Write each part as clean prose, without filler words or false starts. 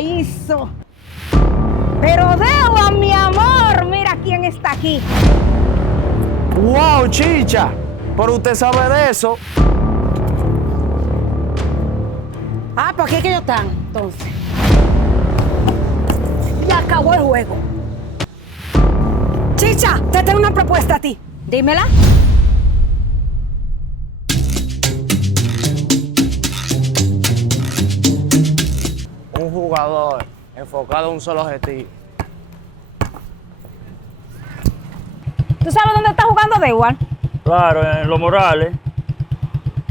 paraíso. Pero Deva, mi amor, mira quién está aquí. ¡Wow, chicha! Pero usted sabe de eso. Ah, pues aquí es que ellos están, entonces. Ya acabó el juego. Chicha, te tengo una propuesta a ti. Dímela. Un jugador enfocado a un solo objetivo. ¿Tú sabes dónde está jugando Dewar? Claro, en Los Morales.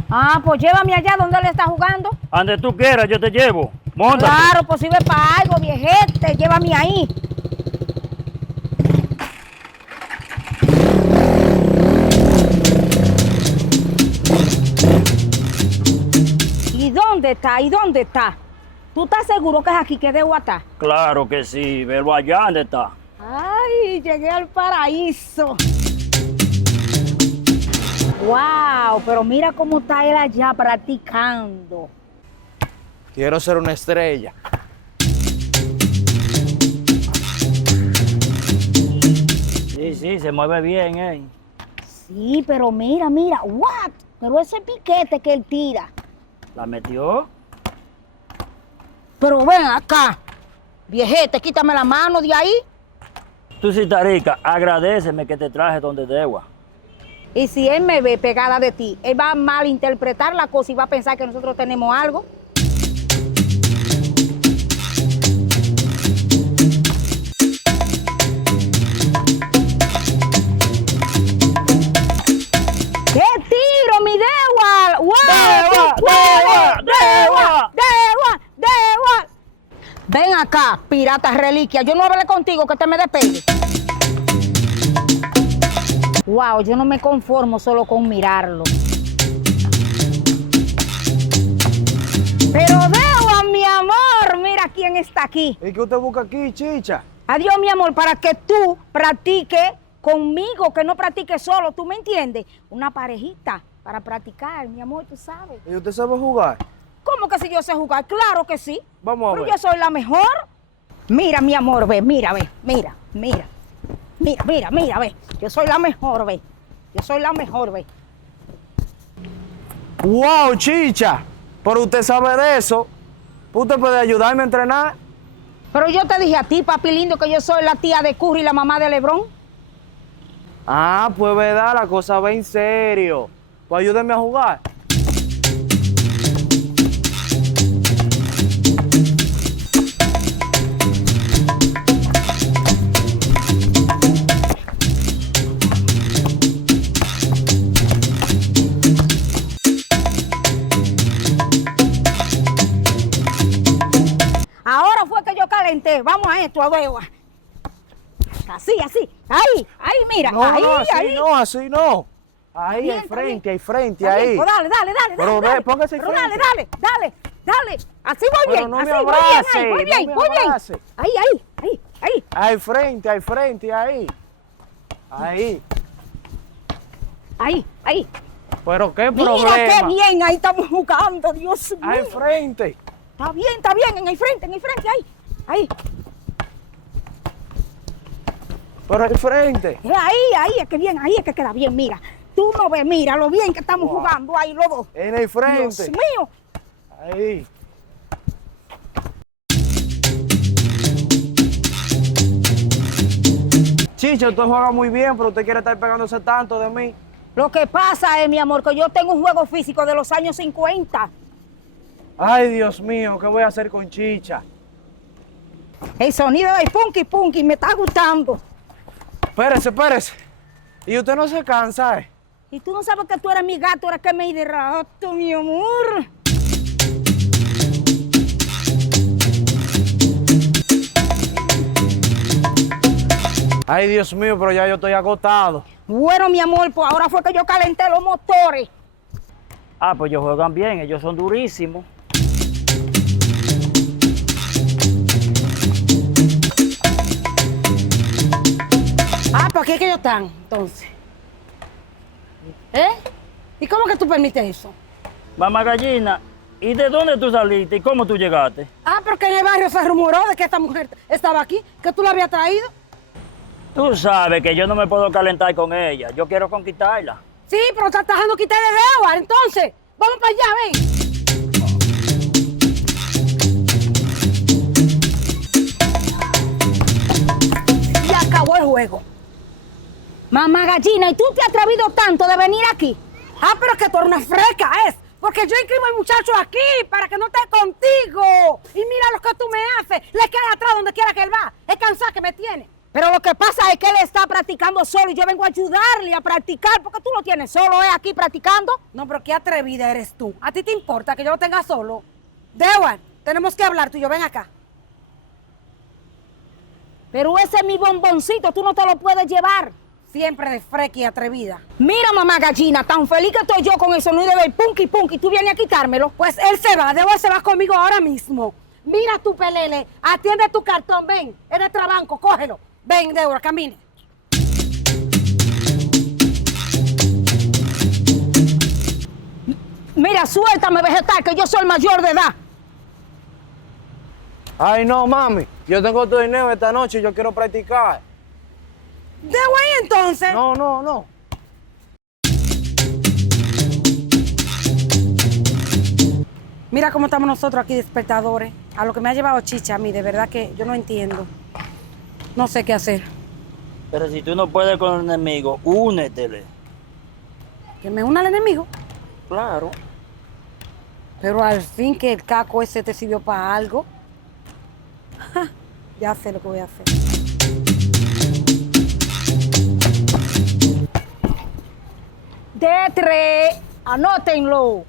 Ah, pues llévame allá donde él está jugando. Donde tú quieras, yo te llevo. Móntate. Claro, pues sirve para algo, viejete. Llévame ahí. ¿Y dónde está? ¿Y dónde está? ¿Tú estás seguro que es aquí que Dewar está? Claro que sí, velo allá donde está. ¡Ay, llegué al paraíso! ¡Wow! Pero mira cómo está él allá practicando. Quiero ser una estrella. Sí, se mueve bien, Sí, pero mira, mira. ¡What! Pero ese piquete que él tira. ¿La metió? Pero ven acá. Viejete, quítame la mano de ahí. Tú sí, Tarica, agradéceme que te traje donde Dewar. Y si él me ve pegada de ti, él va a malinterpretar la cosa y va a pensar que nosotros tenemos algo. ¡Qué tiro, mi Dewar! ¡Wow! ¡Dewar! Ven acá, pirata reliquia. Yo no hablé contigo, que te me despegue. Wow, yo no me conformo solo con mirarlo. Pero Dewar, mi amor, mira quién está aquí. ¿Y qué usted busca aquí, chicha? Adiós, mi amor, para que tú practiques conmigo, que no practiques solo, ¿tú me entiendes? Una parejita para practicar, mi amor, tú sabes. ¿Y usted sabe jugar? ¿Cómo que si yo sé jugar? Claro que sí. Vamos a Pero ver. yo soy la mejor. Mira, mi amor, ve, mira, ve, mira. Mira, ve. Yo soy la mejor, ve. Yo soy la mejor, ve. ¡Wow, chicha! Pero usted sabe de eso. ¿Usted puede ayudarme a entrenar? Pero yo te dije a ti, papi lindo, que yo soy la tía de Curry y la mamá de Lebrón. Ah, pues verdad, la cosa va en serio. Pues ayúdeme a jugar. Ahora fue que yo calenté. Vamos a esto, a ver. Así. Ahí, mira. No, ahí, no, así ahí. no, así no. Ahí, Bien, al está frente, al frente, Está bien, ahí. pues dale. Pero ve, póngase Pero frente. dale. Así voy Pero bien, no así me voy abrace, bien, no voy bien. me Voy bien. abrace. Ahí. Al frente, ahí. Ahí. Pero qué Mira problema. qué bien, ahí estamos jugando, Dios mío. Al frente. Está bien, en el frente, ahí. Pero al frente. Ahí es que bien, ahí es que queda bien, mira. Tú no ves, mira lo bien que estamos jugando ahí los dos. En el frente. Dios mío. Ahí. Chicha, usted juega muy bien, pero usted quiere estar pegándose tanto de mí. Lo que pasa es, mi amor, que yo tengo un juego físico de los años 50. Ay, Dios mío, ¿qué voy a hacer con Chicha? El sonido del punky me está gustando. Espérese. Y usted no se cansa, ¿eh? Y tú no sabes que tú eres mi gato, eres que me hidrato, mi amor. Ay, Dios mío, pero ya yo estoy agotado. Bueno, mi amor, pues ahora fue que yo calenté los motores. Ah, pues ellos juegan bien, ellos son durísimos. Ah, pues aquí es que ellos están, entonces. ¿Y cómo que tú permites eso? Mamá gallina, ¿Y de dónde tú saliste y cómo tú llegaste? Ah, porque en el barrio se rumoró de que esta mujer estaba aquí, que tú la habías traído. Tú sabes que yo no me puedo calentar con ella. Yo quiero conquistarla. Sí, pero estás dejando quitar de agua. Entonces, vamos para allá, ven. Y acabó el juego. Mamá gallina, ¿y tú te has atrevido tanto de venir aquí? Ah, pero que tú eres una fresca, es. Porque yo inscribo al muchacho aquí para que no esté contigo. Y mira lo que tú me haces. Le queda atrás donde quiera que él va. Es cansada que me tiene. Pero lo que pasa es que él está practicando solo y yo vengo a ayudarle a practicar porque tú lo tienes solo, aquí practicando. No, pero qué atrevida eres tú. ¿A ti te importa que yo lo tenga solo? Dewar, tenemos que hablar tú y yo. Ven acá. Pero ese es mi bomboncito, tú no te lo puedes llevar. Siempre de fresca y atrevida. Mira, mamá gallina, tan feliz que estoy yo con el sonido del punky punky, tú vienes a quitármelo. Pues él se va, Dewar se va conmigo ahora mismo. Mira tu pelele, atiende tu cartón, ven. Es de trabanco, cógelo. Ven, Dewar, camine. Mira, suéltame, vegetal, que yo soy mayor de edad. Ay, no, mami. Yo tengo tu dinero esta noche y yo quiero practicar. Dewar, entonces. No, no, no. Mira cómo estamos nosotros aquí despertadores. A lo que me ha llevado Chicha a mí, de verdad que yo no entiendo. No sé qué hacer. Pero si tú no puedes con el enemigo, únetele. Que me una al enemigo. Claro. Pero al fin que el caco ese te sirvió para algo. Ja, ya sé lo que voy a hacer. D3, anótenlo.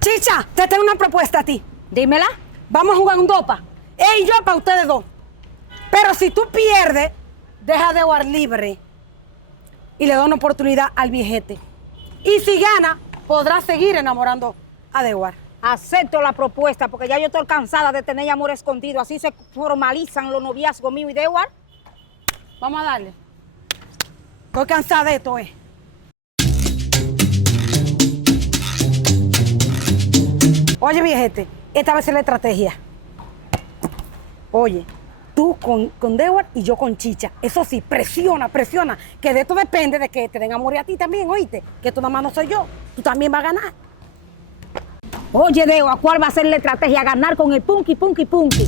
Chicha, te tengo una propuesta a ti. Dímela. Vamos a jugar un dopa. Él y yo para ustedes dos. Pero si tú pierdes, deja de jugar libre y le da una oportunidad al viejete. Y si gana, podrá seguir enamorando a Dewar. Acepto la propuesta porque ya yo estoy cansada de tener amor escondido. Así se formalizan los noviazgos míos y Dewar. Vamos a darle. Estoy cansada de esto, Oye, viejete, esta vez es la estrategia. Oye, tú con Dewar y yo con Chicha. Eso sí, presiona, presiona. Que de esto depende de que te den amor a ti también, oíste. Que tú nada más no soy yo. Tú también vas a ganar. Oye, Dewar, ¿cuál va a ser la estrategia? Ganar con el punky, punky, punky.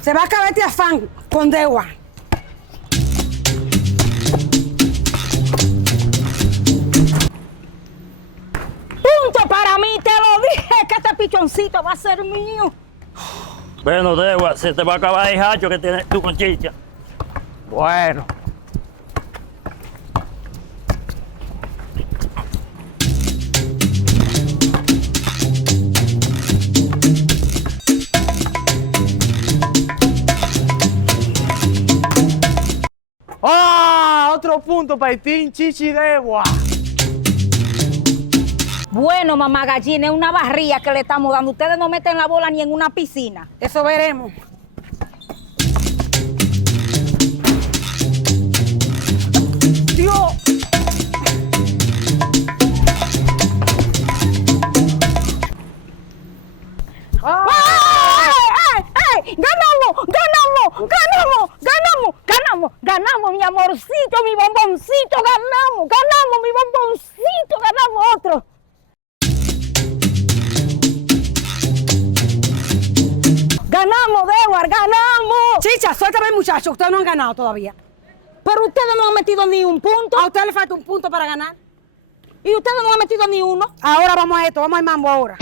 Se va a acabar este afán con Dewar. Punto para mí, te lo dije que este pichoncito va a ser mío. Bueno, Dewar, se te va a acabar el hacho que tienes tú con Chicha. Bueno. ¡Ah! Otro punto para el Team Chichi Dewar. Bueno, mamá gallina, es una barría que le estamos dando. Ustedes no meten la bola ni en una piscina. Eso veremos. Dios. ¡Ay! ¡Ganamos! ¡Ganamos! ¡Ganamos! ¡Ganamos! ¡Ganamos! ¡Ganamos, mi amorcito, mi bomboncito! ¡Ganamos! ¡Ganamos, mi bomboncito! ¡Ganamos otro! ¡Ganamos, Dewar! ¡Ganamos! Chicha, suéltame, muchacho. Ustedes no han ganado todavía. Pero ustedes no han metido ni un punto. A ustedes les falta un punto para ganar. Y ustedes no han metido ni uno. Ahora vamos a esto. Vamos al mambo ahora.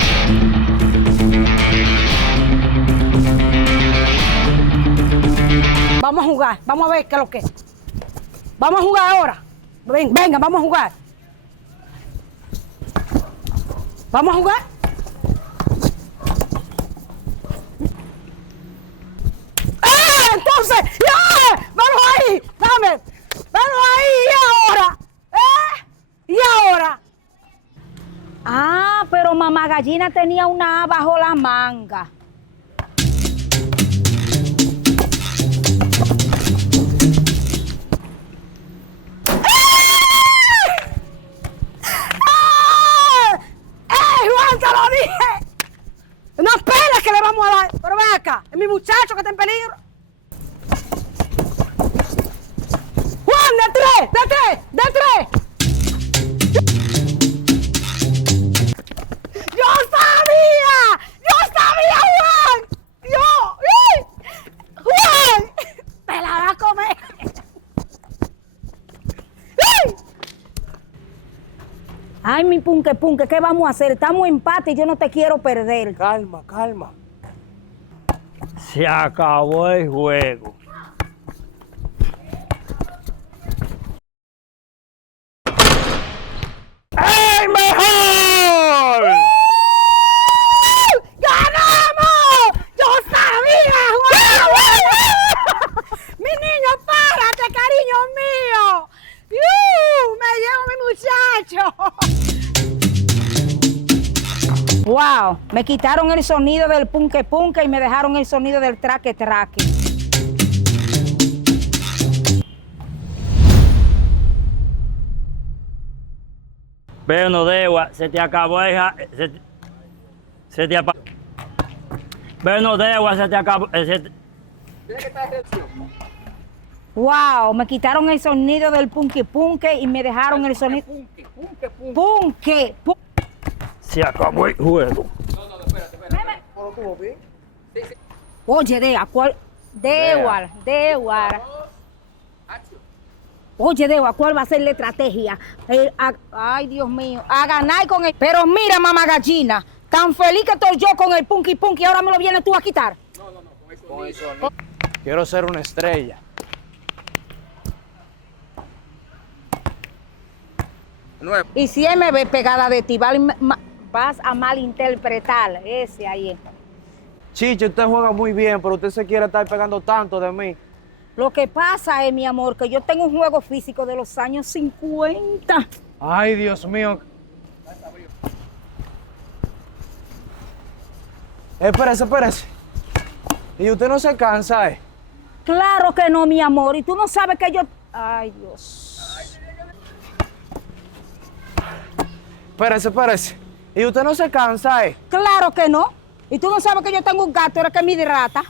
Vamos a jugar. Vamos a ver qué es lo que es. Vamos a jugar ahora. Venga, vamos a jugar. Vamos a jugar. Entonces, ¡ya! ¡Vamos ahí! ¡Dame! ¡Vamos ahí! ¿Y ahora? ¿Y ahora? Ah, pero mamá gallina tenía una A bajo la manga. mi muchacho que está en peligro. Juan, de tres, de tres, de tres. ¡Yo sabía! ¡Yo sabía, Juan! ¡Juan! ¡Te la va a comer! Ay, mi punque, ¿qué vamos a hacer? Estamos en empate y yo no te quiero perder. Calma, calma. Se acabó el juego. ¡El mejor! ¡Ganamos! ¡Yo sabía, Juan! ¡Mi niño, párate, cariño mío! ¡Me llevo mi muchacho! Wow, me quitaron el sonido del punque y me dejaron el sonido del traque. Bueno, Degua, se te acabó el... Se te apa... Bueno, Degua, se te acabó... Wow, me quitaron el sonido del punque y me dejaron el sonido... Punque. Se acabó el juego. Oye, Dewar. Oye, Dewar, ¿cuál va a ser la estrategia? Ay, Dios mío, a ganar con él. Pero mira, mamá gallina, tan feliz que estoy yo con el punky, ahora me lo vienes tú a quitar. Con el sonido. Quiero ser una estrella. Y si él me ve pegada de ti, vas a malinterpretar ese ahí. Chicho, usted juega muy bien, pero usted se quiere estar pegando tanto de mí. Lo que pasa es, mi amor, que yo tengo un juego físico de los años 50. Ay, Dios mío. Espérese. Y usted no se cansa, ¿eh? Claro que no, mi amor. Y tú no sabes que yo... Ay, Dios. Espérese. Y usted no se cansa, ¿eh? Claro que no. Y tú no sabes que yo tengo un gato, era que me hidrata.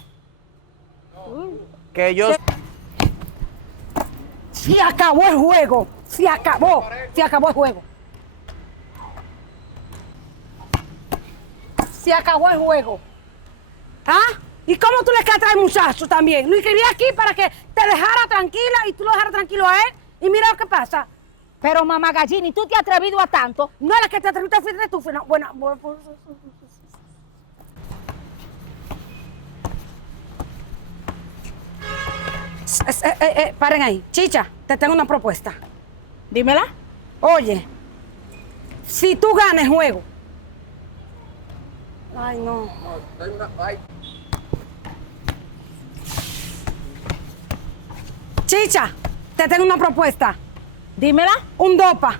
Que yo... Se acabó el juego. Se acabó el juego. Se acabó el juego. ¿Ah? ¿Y cómo tú le catas al muchacho también? Lo inscribí aquí para que te dejara tranquila y tú lo dejaras tranquilo a él. Y mira lo que pasa. Pero, mamá gallina, ¿y tú te has atrevido a tanto? No, la que te atreviste fuiste tú. Bueno. Paren ahí. Chicha, te tengo una propuesta. Dímela. Oye, si tú ganas el juego. Ay, no. Chicha, te tengo una propuesta. Dímela. Un dopa.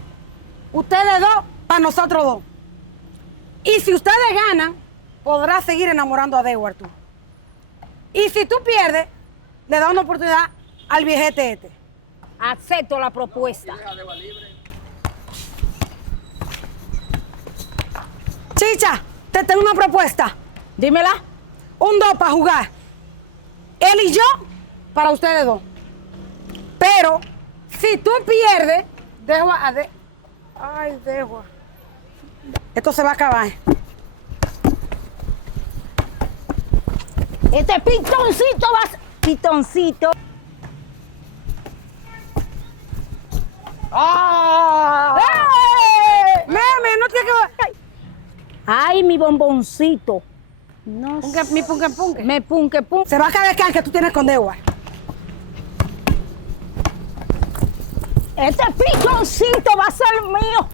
Ustedes dos, para nosotros dos. Y si ustedes ganan, podrás seguir enamorando a Dewar tú. Y si tú pierdes, le das una oportunidad al viejete este. Acepto la propuesta. Chicha, te tengo una propuesta. Dímela. Un dos para jugar. Él y yo, para ustedes dos. Pero, si tú pierdes, Ay, dejo. Esto se va a acabar. Este pitoncito Pitoncito. ¡Ah! Meme, no tiene que... Ay, mi bomboncito. No Mi punque. Me punque. Se va a acabar el can que tú tienes con Dewar. Este pichoncito va a ser mío.